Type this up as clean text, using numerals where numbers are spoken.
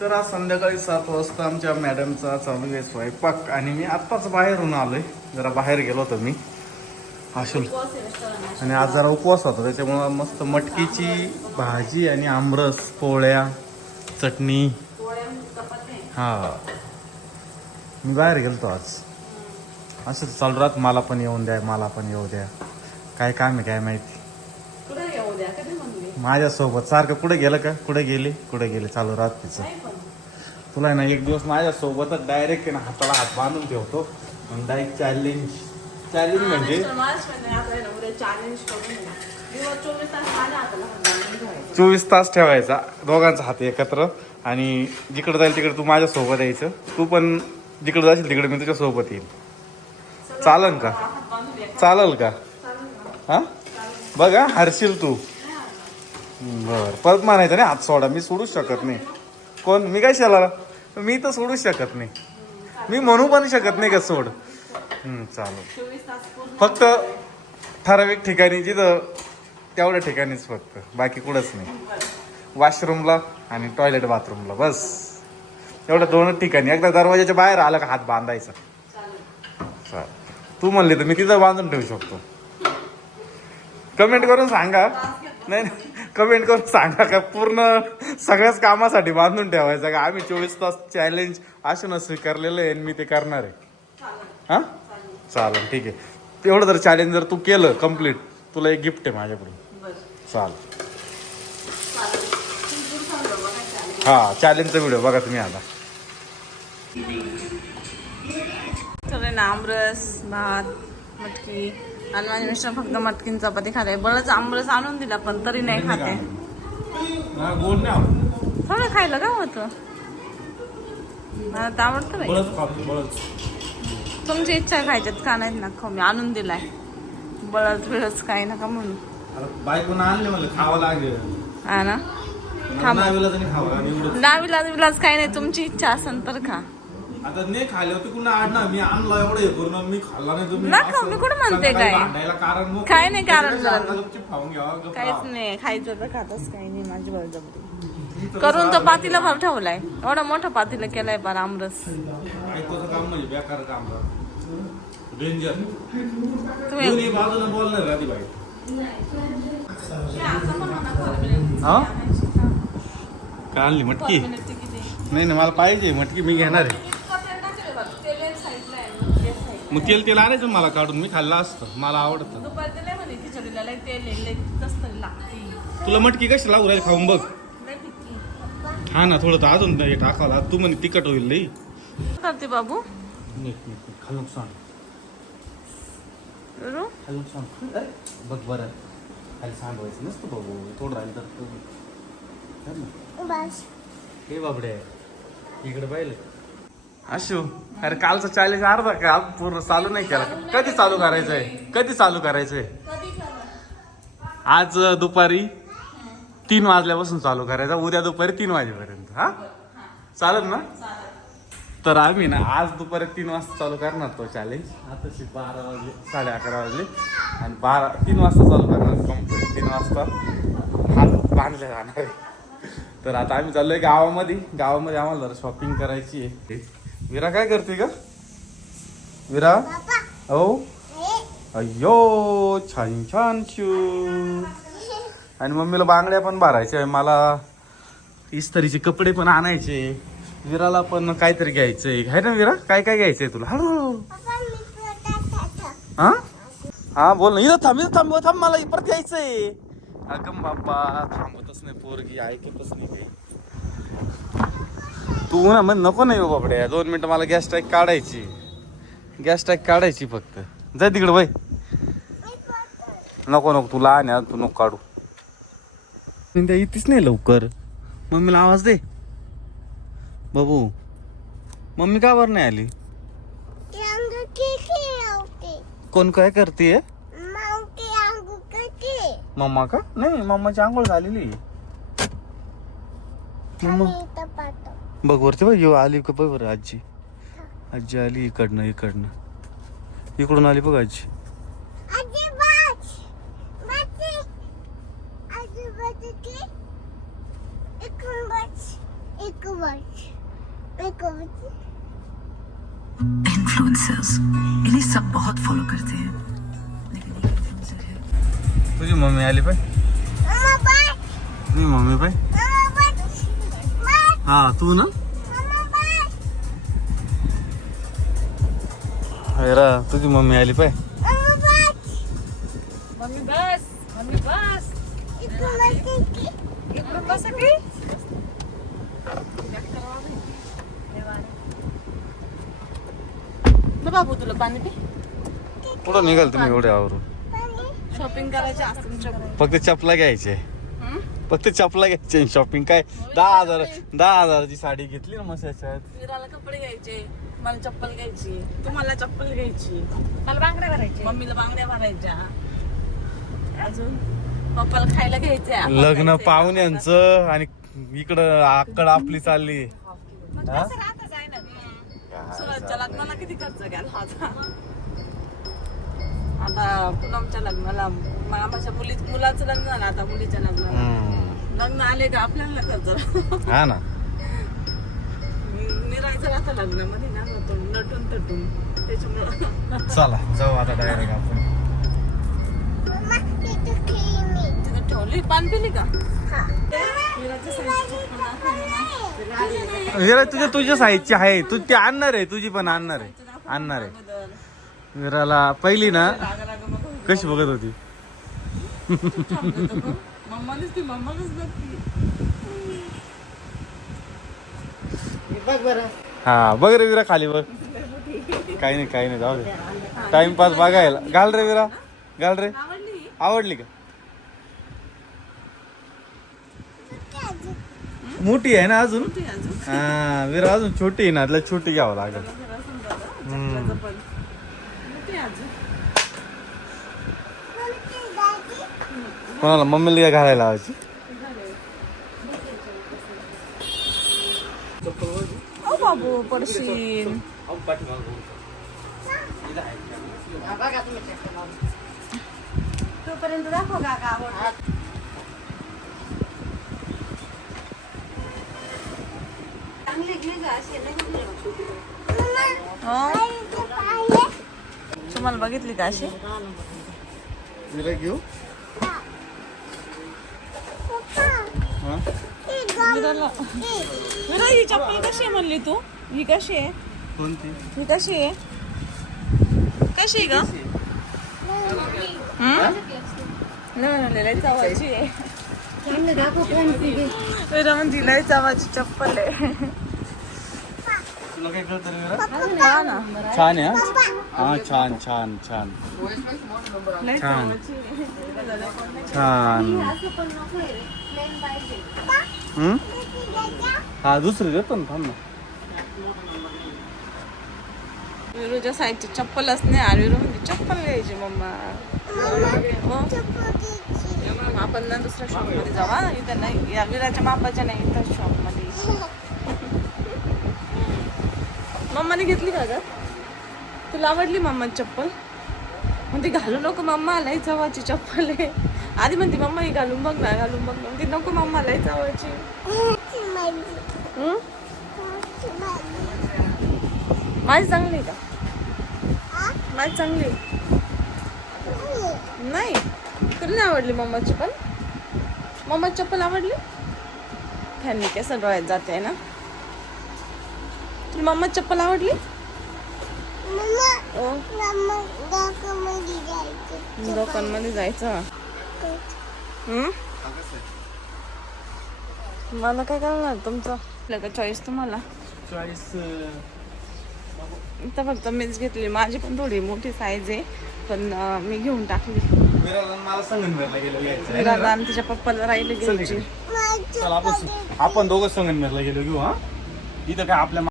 तर आज संध्याकाळी 7 वाजता आमच्या मॅडमचा चालू आहे स्वयंपाक आणि मी आत्ताच बाहेरून आलोय. जरा बाहेर गेलो होतो मी आशुल आणि आज जरा उपवास होता त्याच्यामुळं मस्त मटकीची भाजी आणि आमरस, पोळ्या, चटणी. हा मी बाहेर गेलतो आज. असंच चालू राहत मला पण येऊन द्या, मला पण येऊ द्या. काय काम आहे काय माहिती. माझ्यासोबत सारखं कुठे गेलं का कुठे गेले चालू राहत तिचं. तुला आहे ना एक दिवस माझ्यासोबतच डायरेक्ट आहे ना हाताला हात बांधून ठेवतो आणि डायरेक्ट चॅलेंज म्हणजे 24 तास ठेवायचा दोघांचा हात एकत्र आणि जिकडे जाईल तिकडे तू माझ्यासोबत यायचं. तू पण जिकडे जाशील तिकडे मी तुझ्या सोबत येईल. चालेल का हा बघा हरशील तू. बर परत म्हणायचं नाही हात सोडा. मी सोडूच शकत नाही. कोण मी काय शेला मी तर सोडूच शकत नाही. मी म्हणू पण शकत नाही का सोड. चालेल फक्त ठराविक ठिकाणी जिथं तेवढ्या ठिकाणीच फक्त बाकी कुठंच नाही. वॉशरूमला आणि टॉयलेट बाथरूमला बस एवढ्या 2 ठिकाणी. एकदा दरवाजाच्या बाहेर आलं का हात बांधायचा. चालेल तू म्हणली तर मी तिथं बांधून ठेवू शकतो. कमेंट करून सांगा. नाही कमेंट करून सांगा का पूर्ण सगळ्याच कामासाठी बांधून ठेवायचं का आम्ही 24 तास चॅलेंज असून स्वीकारलेलं आहे आणि मी ते करणार आहे. हां चालेल ठीक आहे. तेवढं जर चॅलेंज जर तू केलं कम्प्लीट तुला एक गिफ्ट आहे माझ्याकडून. चालेल हां चॅलेंजचा व्हिडिओ बघा तुम्ही आता. आमरस भात मटकी आणि माझे मिस्टर फक्त मटकीन चपाती खाते. बरंच आमरस आणून दिला पण तरी नाही खाते. थोडं खायला का होतं मला तर आवडतं. तुमची इच्छा खायच्यात का नाहीत ना खाऊ. मी आणून दिलाय बळच काही नका म्हणून. बायकोनं आणले मला खावं लागेल. हा ना नाविलाज काही नाही. तुमची इच्छा असेल तर खा. आता नाही खाले होते कुणा आणणार मी आणला एवढं हे करून मी खाल्ला नाही. तुम्ही नका मी कुठं म्हणते काय काय नाही कारण खाऊन घ्यावा काहीच नाही. खायचं तर खातच काही नाही. माझी बळजबरी करून तर पातीला भाव ठेवलाय. एवढा मोठा पातीला केलाय बार आमरस. काम म्हणजे बेकार काम डेंजर. तुम्ही बाजूला बोलणार राधी बाई. काय आणली मटकी. नाही मला पाहिजे मटकी. मी घेणार आहे. मग तेल आणायचं मला काढून मी खाल्ला असतं. मला आवडतं. तुला मटकी कशी लागू राहील खाऊन बघ. हा ना थोडं तर अजून टाकावला. तू म्हणे तिखट होईल लई करते बाबू. खालून सांग बघ बरं खाली सांगवायचं नसतं बाबू. थोडं राहील तर हे बाबडे इकडे पाहिलं. अशू अरे कालचा चॅलेंज अर्धा काल पूर्ण चालू नाही केला. कधी चालू करायचंय आज दुपारी 3 वाजल्यापासून चालू करायचा. उद्या दुपारी 3 वाजेपर्यंत. हा चालेल ना. तर आम्ही ना आज दुपारी 3 वाजता चालू करणार तो चॅलेंज. आता 12 वाजले 11:30 वाजले आणि 3 वाजता चालू करणार कंप्लीट. 3 वाजता हात बांधले जाणार आहे. तर आता आम्ही चाललोय गावामध्ये आम्हाला जरा शॉपिंग करायची आहे. विरा काय करते का विरा. हो अय्यो छान छान शू. आणि मम्मीला बांगड्या पण भरायच्या आहे. मला इस्त्रीचे कपडे पण आणायचे. विराला पण काहीतरी घ्यायचंय आहे ना विरा. काय घ्यायचंय तुला. हा हा बोल ना. इथं थांब मला परत यायचंय. अगं बाप्पा थांबतच नाही पोरगी ऐकतच नाही काही. तू ना मग नको नाही बाबड्या. 2 मिनिटं मला गॅस टाक काढायची फक्त. जा तिकडे बाई. नको तू लहान आहे तू नको काढू. इथेच नाही लवकर. मम्मीला आवाज दे बाबू. मम्मी का बरं नाही आली. कोण काय करते मम्मा का. नाही मम्माची आंघोळ झालेली. बघ वरती बघ येऊ आली का बघ बरं. आजी आली इकडनं इकडून आली बघ आजी. इन्फ्लुएंसर्स इन्हें सब बहुत फॉलो करते हैं लेकिन एक इन्फ्लुएंसर है तुझी मम्मी आली पाय तुझी मम्मी पाय हा तू ना हेरा तुझी मम्मी आली पाय मम्मी बस इकडून बस की बाबू तुला पाणी पी कुठं निघाल तुम्ही एवढे आवरून शॉपिंग करायची असते तुमच्याकडे फक्त चपला घ्यायचे फक्त चपला घ्यायचे शॉपिंग काय 10,000ची साडी घेतली ना मस्त याच्यात विराला कपडे घ्यायचे मला चप्पल घ्यायची तुम्हाला चप्पल घ्यायची मला बांगड्या भरायच्या मम्मीला बांगड्या भरायच्या अजून पप्पाला खायला घ्यायच्या लग्न पाहुण्यांचं आणि इकडं आकड आपली चालली हा? सुरतच्या लग्नाला किती खर्च गेला आता पूनमच्या लग्नाला मामाच्या मुलाचं लग्न झालं आता मुलीच्या लग्नाला लग्न आले का आपल्याला खर्च हा ना निरायचं राहतं लग्नामध्ये ना नटून तटून त्याच्यामुळं चला जाऊ आता डायरेक्ट आपण तिथं ठेवली पान पिली का विरा तुझ्या साईजची आहे तू ती आणणार आहे तुझी पण आणणार आहे विराला पहिली ना कशी बघत होती मम्मानेच ती मम्मानेच बघती हा बघ रे विरा खाली बघ काही नाही जाऊ दे टाइमपास बघायला घाल रे विरा घाल रे आवडली का मोठी आहे ना अजून हा विरा अजून छोटी आहे ना त्याला छोटी घ्यावं लागेल कोणाला मम्मीला घालायला लावायची बाबू पडशील तोपर्यंत दाखव काका तुम्हाला बघितली का अशी विरा घेऊ विरा ही चप्पल कशी आहे म्हणली तू ही कशी आहे कोणती ही कशी आहे कशी ग लय चावायची आहे विरा म्हणजे लय चावायची चप्पल आहे तुला काय कळतं रे विरा हा ना छान आहे हा छान छान छान लय छान. चावायची छान हा दुसरी देतो ना थांब ना विरूच्या साईडची चप्पलच नाही आणि विरू म्हणजे चप्पल घ्यायची मम्मा आपण ना दुसऱ्या शॉप मध्ये जावा इथं नाही या विराच्या मापाच्या नाही इथं शॉप मध्ये मम्माने घेतली का ग तुला आवडली मम्माची चप्पल म्हणते घालू नको मम्मा लई चवाची चप्पल आहे आधी म्हणते मम्मा ही घालून बघ ना म्हणते नको मम्मा लई चवाची माझी चांगली आहे का माझी चांगली नाही तुला नाही आवडली मम्माची पण मम्माची चप्पल आवडली फॅननी केस डोळ्यात जाते ना तुला मम्माची चप्पल आवडली दुकानमध्ये जायचं मला काय करणार तुमचं चॉईस तुम्हाला चॉईस इथं फक्त मीच घेतली माझी पण थोडी मोठी साईज आहे पण मी घेऊन टाकली विराला मला संगमनेरला गेलो घ्यायचं विराला आणि तिच्या पप्पाला राहिली घ्यायची चला आपण दोघं संगमनेरला गेलो घेऊ हा इथं काय आपल्या